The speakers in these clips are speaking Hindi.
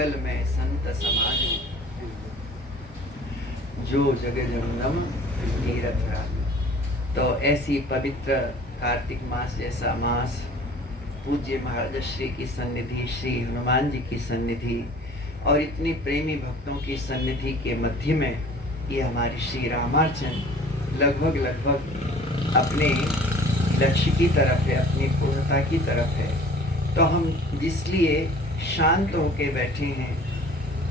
जुगल में संत समाज, जो जग जंगम तीरथ राजू। तो ऐसी पवित्र कार्तिक मास जैसा मास, पूज्य महाराज श्री की सन्निधि, श्री हनुमान जी की सन्निधि और इतने प्रेमी भक्तों की सन्निधि के मध्य में ये हमारी श्री रामार्चन लगभग अपने लक्ष्य की तरफ है, अपनी पूर्णता की तरफ है। तो हम जिसलिए शांत होके बैठे हैं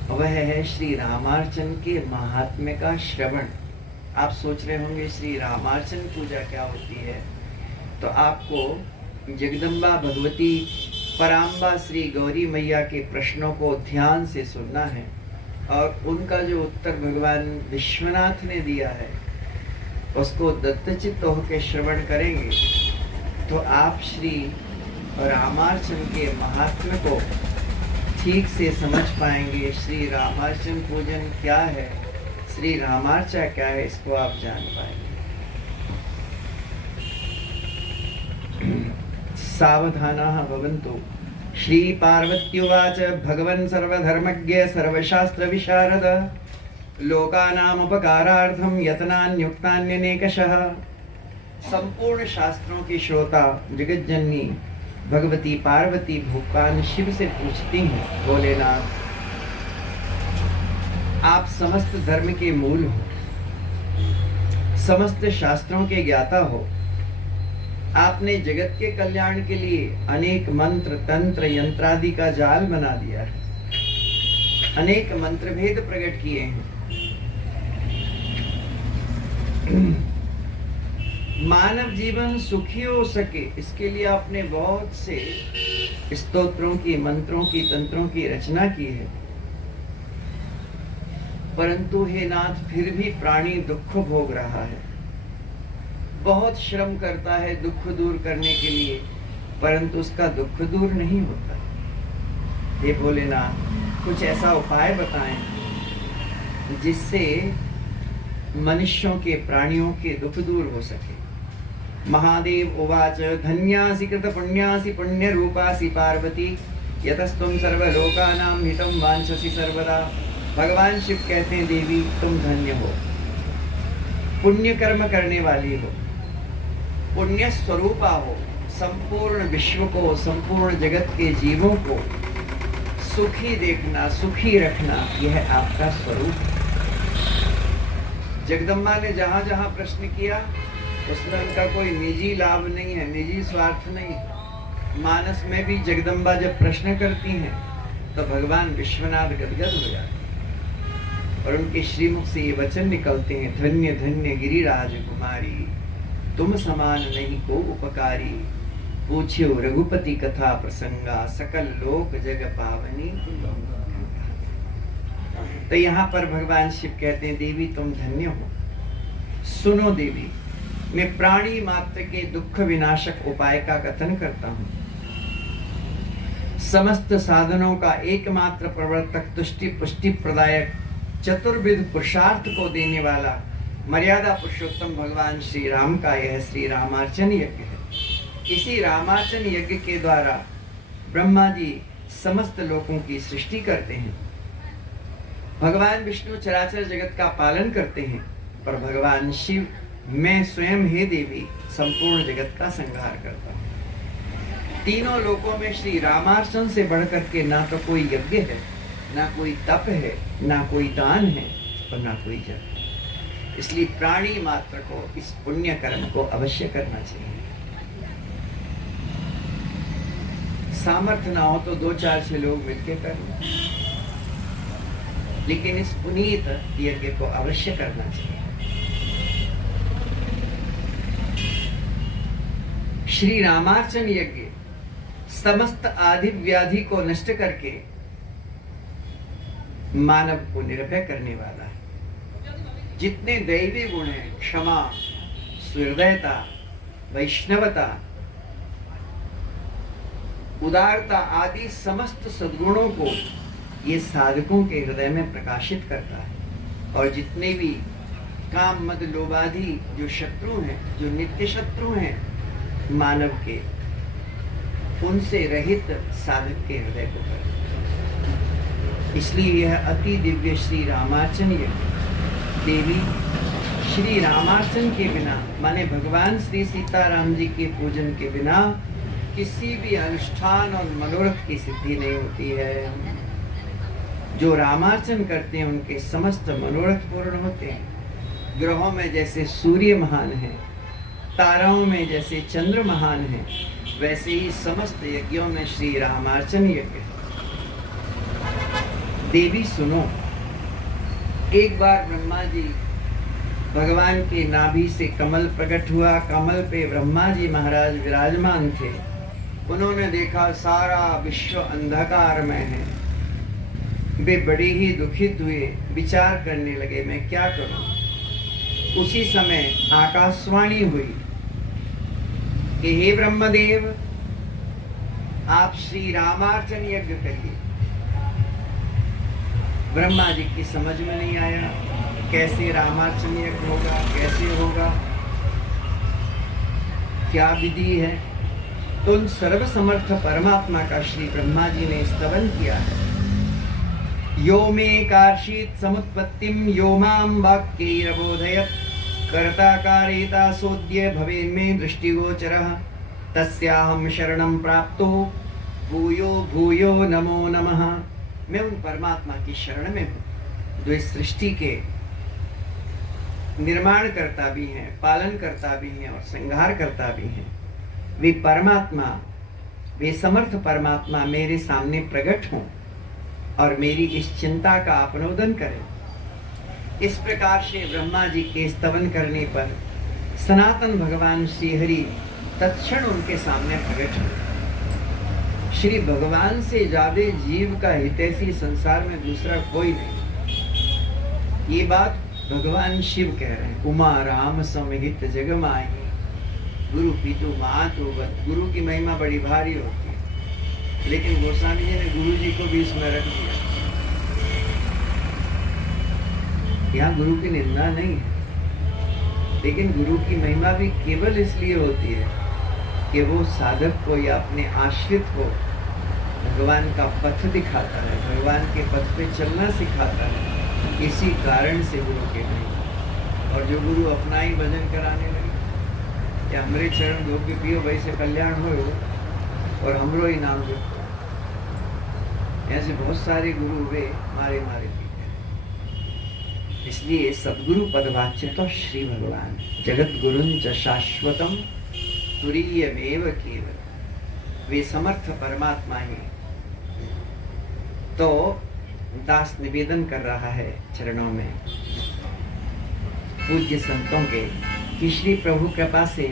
वह है श्री रामार्चन के महात्म्य का श्रवण। आप सोच रहे होंगे श्री रामार्चन पूजा क्या होती है, तो आपको जगदम्बा भगवती पराम्बा श्री गौरी मैया के प्रश्नों को ध्यान से सुनना है और उनका जो उत्तर भगवान विश्वनाथ ने दिया है उसको दत्तचित्त होकर श्रवण करेंगे तो आप श्री रामार्चन के महात्म्य को ठीक से समझ पाएंगे। श्री रामार्चन पूजन क्या है, श्री रामार्चा क्या है, इसको आप जान पाएंगे। सावधानाः भवन्तु। श्री पार्वत्युवाच भगवन् सर्वधर्मज्ञ सर्वशास्त्र विशारद लोकानाम् उपकारार्थं यतनान्युक्तान्यनेकशः। संपूर्ण शास्त्रों की श्रोता जगत जननी भगवती पार्वती भगवान शिव से पूछती हैं, भोलेनाथ आप समस्त धर्म के मूल हो, समस्त शास्त्रों के ज्ञाता हो, आपने जगत के कल्याण के लिए अनेक मंत्र तंत्र यंत्रादि का जाल बना दिया है, अनेक मंत्र भेद प्रकट किए हैं। मानव जीवन सुखी हो सके इसके लिए आपने बहुत से स्तोत्रों की, मंत्रों की, तंत्रों की रचना की है, परंतु हे नाथ फिर भी प्राणी दुख भोग रहा है, बहुत श्रम करता है दुख दूर करने के लिए, परंतु उसका दुख दूर नहीं होता। हे भोलेनाथ कुछ ऐसा उपाय बताएं जिससे मनुष्यों के, प्राणियों के दुख दूर हो सके। महादेव उवाच धन्यासि कृत पुण्यासि पुण्य रूपासि पार्वती यतस्त्वं सर्वलोकानां हितं वांछसि सर्वदा। भगवान शिव कहते हैं देवी तुम धन्य हो, पुण्य कर्म करने वाली हो, पुण्य स्वरूपा हो, संपूर्ण विश्व को, संपूर्ण जगत के जीवों को सुखी देखना, सुखी रखना, यह आपका स्वरूप है। जगदम्बा ने जहां जहां प्रश्न किया उसमें उनका कोई निजी लाभ नहीं है, निजी स्वार्थ नहीं। मानस में भी जगदम्बा जब प्रश्न करती हैं तो भगवान विश्वनाथ गदगद हो जाते हैं और उनके श्रीमुख से ये वचन निकलते हैं, धन्य धन्य गिरिराज कुमारी तुम समान नहीं को उपकारी, पूछ्यो रघुपति कथा प्रसंगा सकल लोक जग पावनी। तो यहाँ पर भगवान शिव कहते हैं देवी तुम धन्य हो। सुनो देवी, मैं प्राणी मात्र के दुख विनाशक उपाय का कथन करता हूँ। समस्त साधनों का एकमात्र प्रवर्तक, तुष्टि पुष्टि प्रदायक, चतुर्विध पुरुषार्थ को देने वाला मर्यादा पुरुषोत्तम भगवान श्री राम का यह श्री रामार्चन यज्ञ है। इसी रामार्चन यज्ञ के द्वारा ब्रह्मा जी समस्त लोकों की सृष्टि करते हैं। भगवान विष्णु चराचर जगत का पालन करते हैं, पर भगवान शिव मैं स्वयं हे देवी संपूर्ण जगत का संहार करता हूँ। तीनों लोकों में श्री रामार्चन से बढ़कर के ना तो कोई यज्ञ है, ना कोई तप है, ना कोई दान है और ना कोई जप। इसलिए प्राणी मात्र को इस पुण्य कर्म को अवश्य करना चाहिए। सामर्थ्य ना हो तो 2-4-6 लोग मिलकर कर लो, लेकिन इस पुनीत यज्ञ को अवश्य करना चाहिए। श्री रामार्चन यज्ञ समस्त आदि व्याधि को नष्ट करके मानव को निर्भय करने वाला है। जितने दैवी गुण हैं, क्षमा, सुहृदयता, वैष्णवता, उदारता आदि समस्त सद्गुणों को ये साधकों के हृदय में प्रकाशित करता है। और जितने भी काम मद लोभादि जो शत्रु हैं, जो नित्य शत्रु हैं मानव के, उनसे रहित साधक के हृदय को कर। इसलिए यह अति दिव्य श्री रामार्चन यज्ञ देवी श्री रामार्चन के बिना, माने भगवान श्री सीताराम जी के पूजन के बिना किसी भी अनुष्ठान और मनोरथ की सिद्धि नहीं होती है। जो रामार्चन करते हैं उनके समस्त मनोरथ पूर्ण होते हैं। ग्रहों में जैसे सूर्य महान है, ताराओं में जैसे चंद्र महान है, वैसे ही समस्त यज्ञों में श्री रामार्चन यज्ञ। देवी सुनो, एक बार ब्रह्मा जी भगवान के नाभि से कमल प्रकट हुआ। कमल पे ब्रह्मा जी महाराज विराजमान थे। उन्होंने देखा सारा विश्व अंधकार में है। वे बड़े ही दुखित हुए, विचार करने लगे मैं क्या करूं। उसी समय आकाशवाणी हुई कि हे ब्रह्मदेव, आप श्री रामार्चन यज्ञ करिए। ब्रह्मा जी की समझ में नहीं आया कैसे रामार्चन यज्ञ होगा, कैसे होगा, क्या विधि है। तो उन सर्वसमर्थ परमात्मा का श्री ब्रह्मा जी ने स्तवन किया है। यो मे कार्षीत समुत्पत्तिम यो मां वाक्यैरबोधयत् कर्ता कारेता सोद्य भवेन्मे दृष्टिगोचरः तस्याहं शरणं प्राप्तो भूयो भूयो नमो नमः। मैं उन परमात्मा की शरण में हूँ जो इस सृष्टि के निर्माण करता भी हैं, पालन करता भी हैं और संहार करता भी हैं। वे परमात्मा, वे समर्थ परमात्मा मेरे सामने प्रकट हों और मेरी इस चिंता का अपनोदन करें। इस प्रकार से ब्रह्मा जी के स्तवन करने पर सनातन भगवान श्री हरि तत्क्षण उनके सामने प्रकट हुए। श्री भगवान से ज्यादा जीव का हितैषी संसार में दूसरा कोई नहीं। ये बात भगवान शिव कह रहे हैं। उमा राम समहित जग माही गुरु पितु मातु बत। गुरु की महिमा बड़ी भारी होती है, लेकिन गोस्वामी जी ने गुरु जी को भी इसमें रख दिया। यहाँ गुरु की निंदा नहीं है, लेकिन गुरु की महिमा भी केवल इसलिए होती है कि वो साधक को या अपने आश्रित को भगवान का पथ दिखाता है, भगवान के पथ पे चलना सिखाता है। इसी कारण से गुरु के नहीं। और जो गुरु अपना ही भजन कराने लगे या हमरे चरण धो के पियो वैसे कल्याण हो और हमरो ही नाम जपो, ऐसे बहुत सारे गुरु हुए मारे मारे पीते। इसलिए सदगुरु पदवाच्य तो श्री भगवान जगत गुरुंच शाश्वतम तुरीयमेव केवल। वे समर्थ परमात्मा ही। तो दास निवेदन कर रहा है चरणों में पूज्य संतों के कि श्री प्रभु कृपा से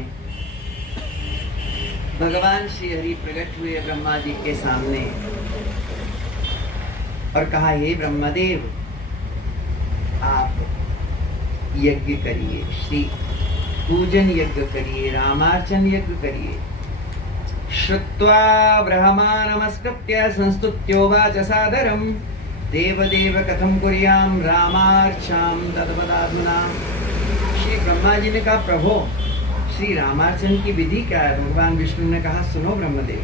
भगवान श्री हरि प्रकट हुए ब्रह्मा जी के सामने और कहा हे ब्रह्मदेव, आप यज्ञ करिए, श्री पूजन यज्ञ करिए, रामार्चन यज्ञ करिए। श्रुत्वा ब्रह्मा नमस्कृत्य संस्तुत्योवाच सादरम् देवदेव कथम कुर्याम रामार्चाम तद्वदात्मना। श्री ब्रह्मा जी ने कहा प्रभो, श्री रामार्चन की विधि क्या है। भगवान विष्णु ने कहा सुनो ब्रह्मदेव,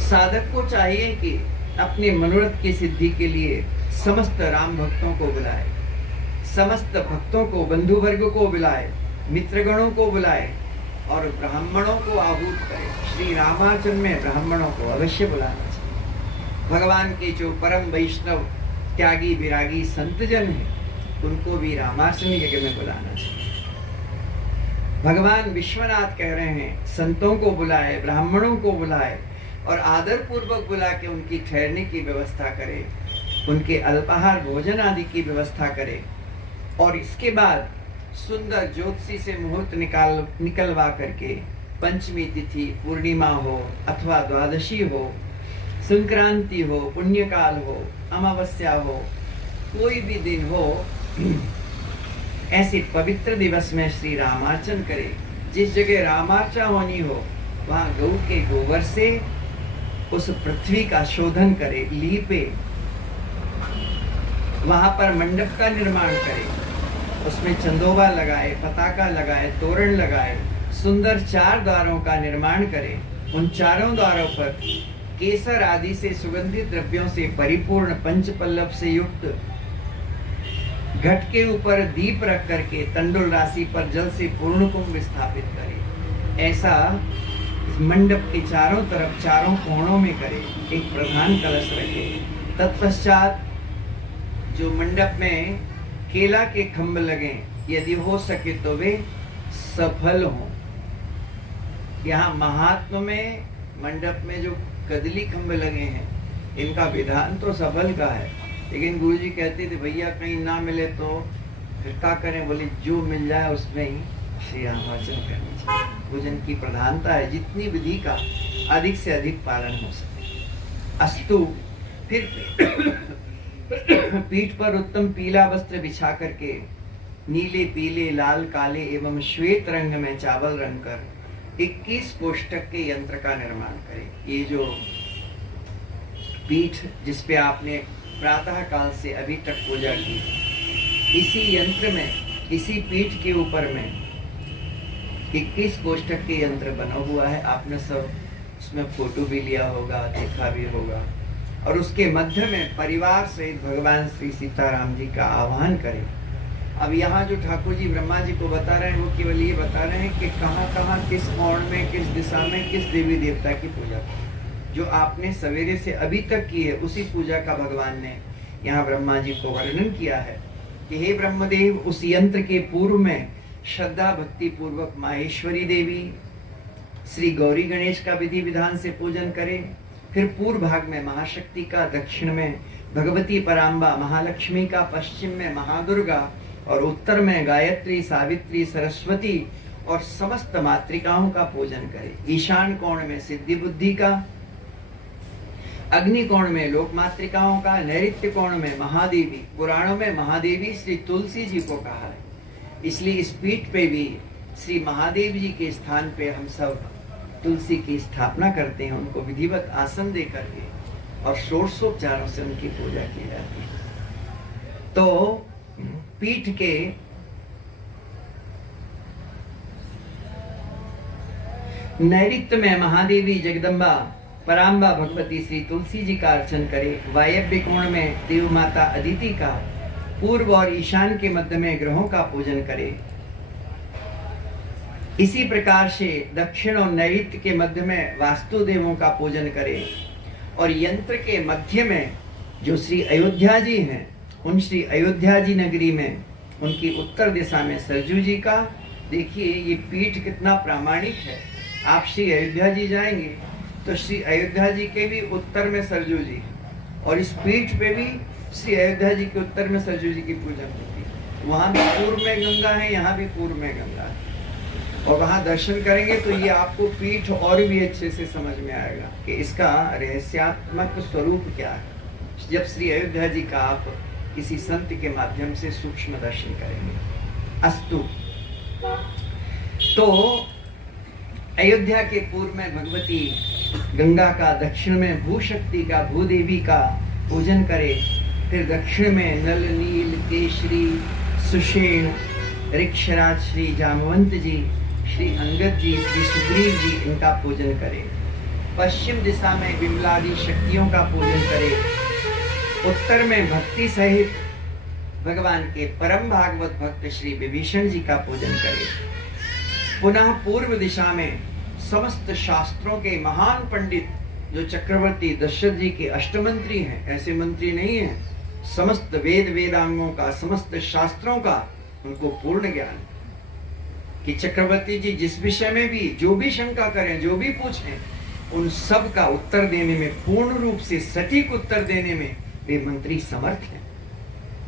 साधक को चाहिए कि अपने मनोरथ की सिद्धि के लिए समस्त राम भक्तों को बुलाए, समस्त भक्तों को, बंधु वर्ग को बुलाए, मित्रगणों को बुलाए और ब्राह्मणों को आहूत करे। श्री रामार्चन में ब्राह्मणों को अवश्य बुलाना चाहिए। भगवान के जो परम वैष्णव त्यागी विरागी संतजन हैं उनको भी रामार्चन यज्ञ में बुलाना चाहिए। भगवान विश्वनाथ कह रहे हैं संतों को बुलाए, ब्राह्मणों को बुलाए और आदर पूर्वक बुला के उनकी ठहरने की व्यवस्था करे, उनके अल्पाहार भोजन आदि की व्यवस्था करे और इसके बाद सुंदर ज्योतिषी से मुहूर्त निकलवा करके पंचमी तिथि, पूर्णिमा हो अथवा द्वादशी हो, संक्रांति हो, पुण्यकाल हो, अमावस्या हो, कोई भी दिन हो, ऐसे पवित्र दिवस में श्री रामार्चन करे। जिस जगह रामार्चा होनी हो वहाँ गौ के गोबर से उस पृथ्वी का शोधन करे, लीपे, वहां पर मंडप का निर्माण करे, उसमें चंदोबा लगाए, पताका लगाए, तोरण लगाए, सुंदर 4 द्वारों का निर्माण करे। उन चारों द्वारों पर केसर आदि से सुगंधित द्रव्यों से परिपूर्ण पंचपल्लव से युक्त घट के ऊपर दीप रख करके तंडुल राशि पर जल से पूर्ण कुंभ स्थापित करे। ऐसा मंडप के चारों तरफ चारों कोणों में करे, एक प्रधान कलश रखे। तत्पश्चात जो मंडप में केला के खंभ लगे, यदि हो सके तो वे सफल हों। यहाँ महात्म में मंडप में जो कदली खंभ लगे हैं, इनका विधान तो सफल का है, लेकिन गुरुजी कहते थे भैया कहीं ना मिले तो फिर क्या करें? बोले जो मिल जाए उसमें ही श्री रामार्चन करनी चाहिए। पूजन की प्रधानता है, जितनी विधि का अधिक से अधिक पालन हो सके। अस्तु, फिर पीठ पर उत्तम पीला वस्त्र बिछा करके नीले, पीले, लाल, काले एवं श्वेत रंग में चावल रंग कर 21 कोष्ठक के यंत्र का निर्माण करें। ये जो पीठ जिस पे आपने प्रातः काल से अभी तक पूजा की, इसी यंत्र में, इसी पीठ के ऊपर में 21 कोष्ठक के यंत्र बना हुआ है। आपने सब उसमें फोटो भी लिया होगा, देखा भी होगा। और उसके मध्य में परिवार सहित भगवान श्री सीताराम जी का आह्वान करें। अब यहाँ जो ठाकुर जी ब्रह्मा जी को बता रहे हैं, वो केवल ये बता रहे हैं कि कहाँ कहाँ, किस कोण में, किस दिशा में, किस देवी देवता की पूजा। जो आपने सवेरे से अभी तक की है, उसी पूजा का भगवान ने यहाँ ब्रह्मा जी को वर्णन किया है कि हे ब्रह्मदेव, उस यंत्र के पूर्व में श्रद्धा भक्ति पूर्वक माहेश्वरी देवी, श्री गौरी गणेश का विधि विधान से पूजन करें। फिर पूर्व भाग में महाशक्ति का, दक्षिण में भगवती पराम्बा महालक्ष्मी का, पश्चिम में महादुर्गा और उत्तर में गायत्री, सावित्री, सरस्वती और समस्त मातृकाओं का पूजन करें। ईशान कोण में सिद्धि बुद्धि का, अग्नि कोण में लोक मातृकाओं का, नैऋत्य कोण में महादेवी। पुराणों में महादेवी श्री तुलसी जी को कहा है, इसलिए इस पीठ पे भी श्री महादेव जी के स्थान पे हम सब तुलसी की स्थापना करते हैं, उनको विधिवत आसन दे करके और षोडशोपचारों से उनकी पूजा की जाती है। तो पीठ के नैऋत्य में महादेवी जगदम्बा पराम्बा भगवती श्री तुलसी जी का अर्चन करें। वायव्य कोण में देव माता अदिति का, पूर्व और ईशान के मध्य में ग्रहों का पूजन करें। इसी प्रकार से दक्षिण और नैऋत्य के मध्य में वास्तु देवों का पूजन करें। और यंत्र के मध्य में जो श्री अयोध्या जी हैं, उन श्री अयोध्या जी नगरी में उनकी उत्तर दिशा में सरजू जी का। देखिए ये पीठ कितना प्रामाणिक है। आप श्री अयोध्या जी जाएंगे तो श्री अयोध्या जी के भी उत्तर में सरजू जी, और इस पीठ पे भी श्री अयोध्या जी के उत्तर में सरजू जी की पूजा होती है। वहाँ भी पूर्व में गंगा है, यहाँ भी पूर्व में गंगा है। और वहाँ दर्शन करेंगे तो ये आपको पीठ और भी अच्छे से समझ में आएगा कि इसका रहस्यात्मक स्वरूप क्या है, जब श्री अयोध्या जी का आप किसी संत के माध्यम से सूक्ष्म दर्शन करेंगे। अस्तु, तो अयोध्या के पूर्व में भगवती गंगा का, दक्षिण में भूशक्ति का, भूदेवी का पूजन करें। फिर दक्षिण में नल, नील, केशरी, सुषेण, ऋक्षराज श्री जामवंत जी, श्री अंगद जी, श्री सुग्रीव जी, इनका पूजन करें। पश्चिम दिशा में विमलादि शक्तियों का पूजन करें। उत्तर में भक्ति सहित भगवान के परम भागवत भक्त श्री विभीषण जी का पूजन करें। पुनः पूर्व दिशा में समस्त शास्त्रों के महान पंडित जो चक्रवर्ती दशरथ जी के अष्टमंत्री हैं, ऐसे मंत्री नहीं हैं, समस्त वेद वेदांगों का, समस्त शास्त्रों का उनको पूर्ण ज्ञान कि चक्रवर्ती जी जिस विषय में भी जो भी शंका करें, जो भी पूछें, उन सब का उत्तर देने में, पूर्ण रूप से सटीक उत्तर देने में वे मंत्री समर्थ हैं।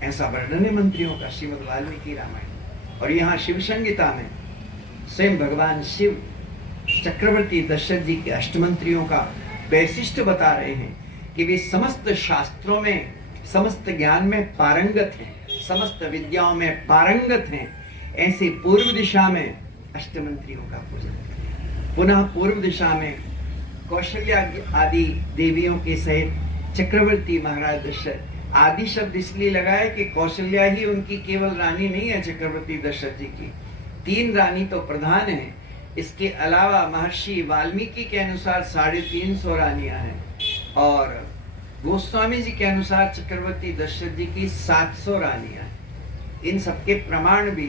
ऐसा वर्णन है मंत्रियों का श्रीमद् वाल्मीकि रामायण। और यहाँ शिव संहिता में स्वयं भगवान शिव चक्रवर्ती दशरथ जी के अष्टमंत्रियों का वैशिष्ट्य बता रहे हैं कि वे समस्त शास्त्रों में, समस्त ज्ञान में पारंगत हैं, समस्त विद्याओं में पारंगत हैं। ऐसे पूर्व दिशा में अष्टमंत्रियों का पूजन करें। पुनः पूर्व दिशा में कौशल्या आदि देवियों के सहित चक्रवर्ती महाराज दशरथ। आदि शब्द इसलिए लगाए कि कौशल्या ही उनकी केवल रानी नहीं है, चक्रवर्ती दशरथ जी की 3 रानी तो प्रधान है। इसके अलावा महर्षि वाल्मीकि के अनुसार 350 रानियां हैं। और गोस्वामी जी के अनुसार चक्रवर्ती दशरथ जी की 700 रानियां हैं। इन सबके प्रमाण भी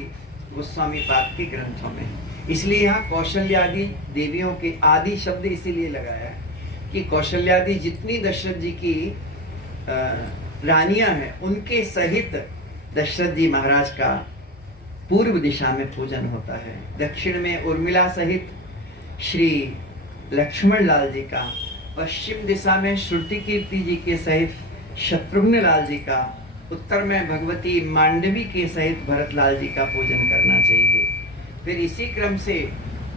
गोस्वामी पाद के ग्रंथों में हैं। इसलिए यहाँ कौशल्यादि देवियों के आदि शब्द इसीलिए लगाया है कि कौशल्यादि जितनी दशरथ जी की रानियां हैं उनके सहित दशरथ जी महाराज का पूर्व दिशा में पूजन होता है। दक्षिण में उर्मिला सहित श्री लक्ष्मण लाल जी का, पश्चिम दिशा में श्रुति कीर्ति जी के सहित शत्रुघ्न लाल जी का, उत्तर में भगवती मांडवी के सहित भरत लाल जी का पूजन करना चाहिए। फिर इसी क्रम से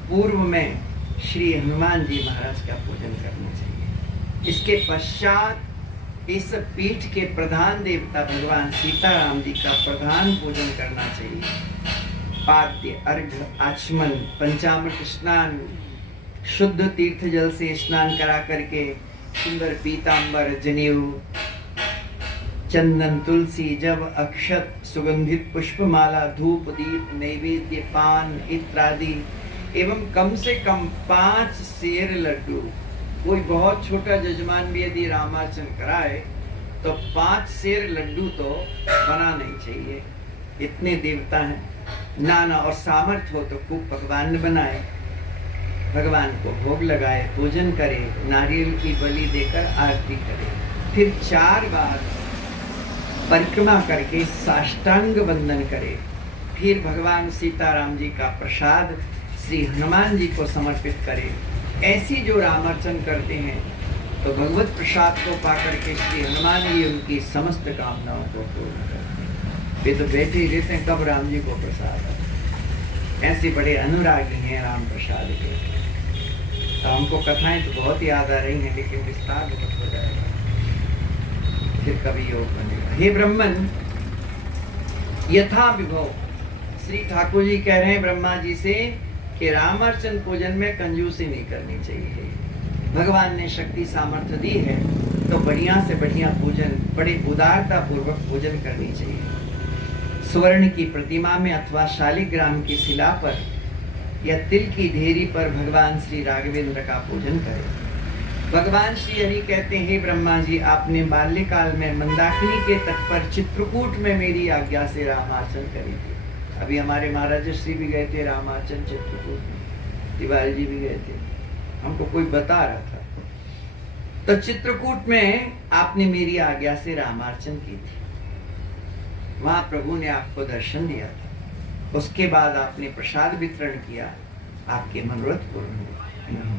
पूर्व में श्री हनुमान जी महाराज का पूजन करना चाहिए। इसके पश्चात इस पीठ के प्रधान देवता भगवान सीताराम जी का प्रधान पूजन करना चाहिए। पाद्य, अर्घ्य, आचमन, पंचामृत स्नान, शुद्ध तीर्थ जल से स्नान करा करके सुंदर पीतांबर, जनेऊ, चंदन, तुलसी, जब, अक्षत, सुगंधित पुष्पमाला, धूप, दीप, नैवेद्य, पान इत्यादि एवं कम से कम 5 सेर लड्डू। कोई बहुत छोटा जजमान भी यदि रामार्चन कराए तो 5 सेर लड्डू तो बना नहीं चाहिए। इतने देवता हैं, नाना और सामर्थ्य हो तो खूब पकवान बनाए, भगवान को भोग लगाए, पूजन करे, नारियल की बलि देकर आरती करे, फिर 4 बार परिक्रमा करके साष्टांग वंदन करे, फिर भगवान सीताराम जी का प्रसाद श्री हनुमान जी को समर्पित करे। ऐसी जो रामार्चन करते हैं तो भगवत प्रसाद को पाकर के श्री हनुमान जी उनकी समस्त कामनाओं को पूर्ण करते हैं। वे तो बैठे ही रहते हैं कब राम जी को प्रसाद आए। ऐसे बड़े अनुरागी हैं राम प्रसाद के। तो हमको कथाएं तो बहुत याद आ रही हैं, लेकिन विस्तार बहुत हो जाएगा, फिर कभी योग बनेगा। हे ब्रह्मन यथा विभव, श्री ठाकुर जी कह रहे हैं ब्रह्मा जी से कि रामार्चन पूजन में कंजूसी नहीं करनी चाहिए। भगवान ने शक्ति सामर्थ्य दी है तो बढ़िया से बढ़िया पूजन, बड़े उदारता पूर्वक पूजन करनी चाहिए। स्वर्ण की प्रतिमा में अथवा शालिग्राम की शिला पर या तिल की ढेरी पर भगवान श्री राघवेंद्र का पूजन करें। भगवान श्री हरि कहते हैं, हे ब्रह्मा जी, आपने बाल्यकाल में मंदाकिनी के तट पर चित्रकूट में मेरी आज्ञा से रामार्चन करी थी। अभी हमारे महाराज श्री भी गए थे रामार्चन चित्रकूट में, तिवारी जी भी गए थे, हमको कोई बता रहा था। तो चित्रकूट में आपने मेरी आज्ञा से रामार्चन की थी, वहां प्रभु ने आपको दर्शन दिया था। उसके बाद आपने प्रसाद वितरण किया, आपके मनोरथ पूर्ण हुए।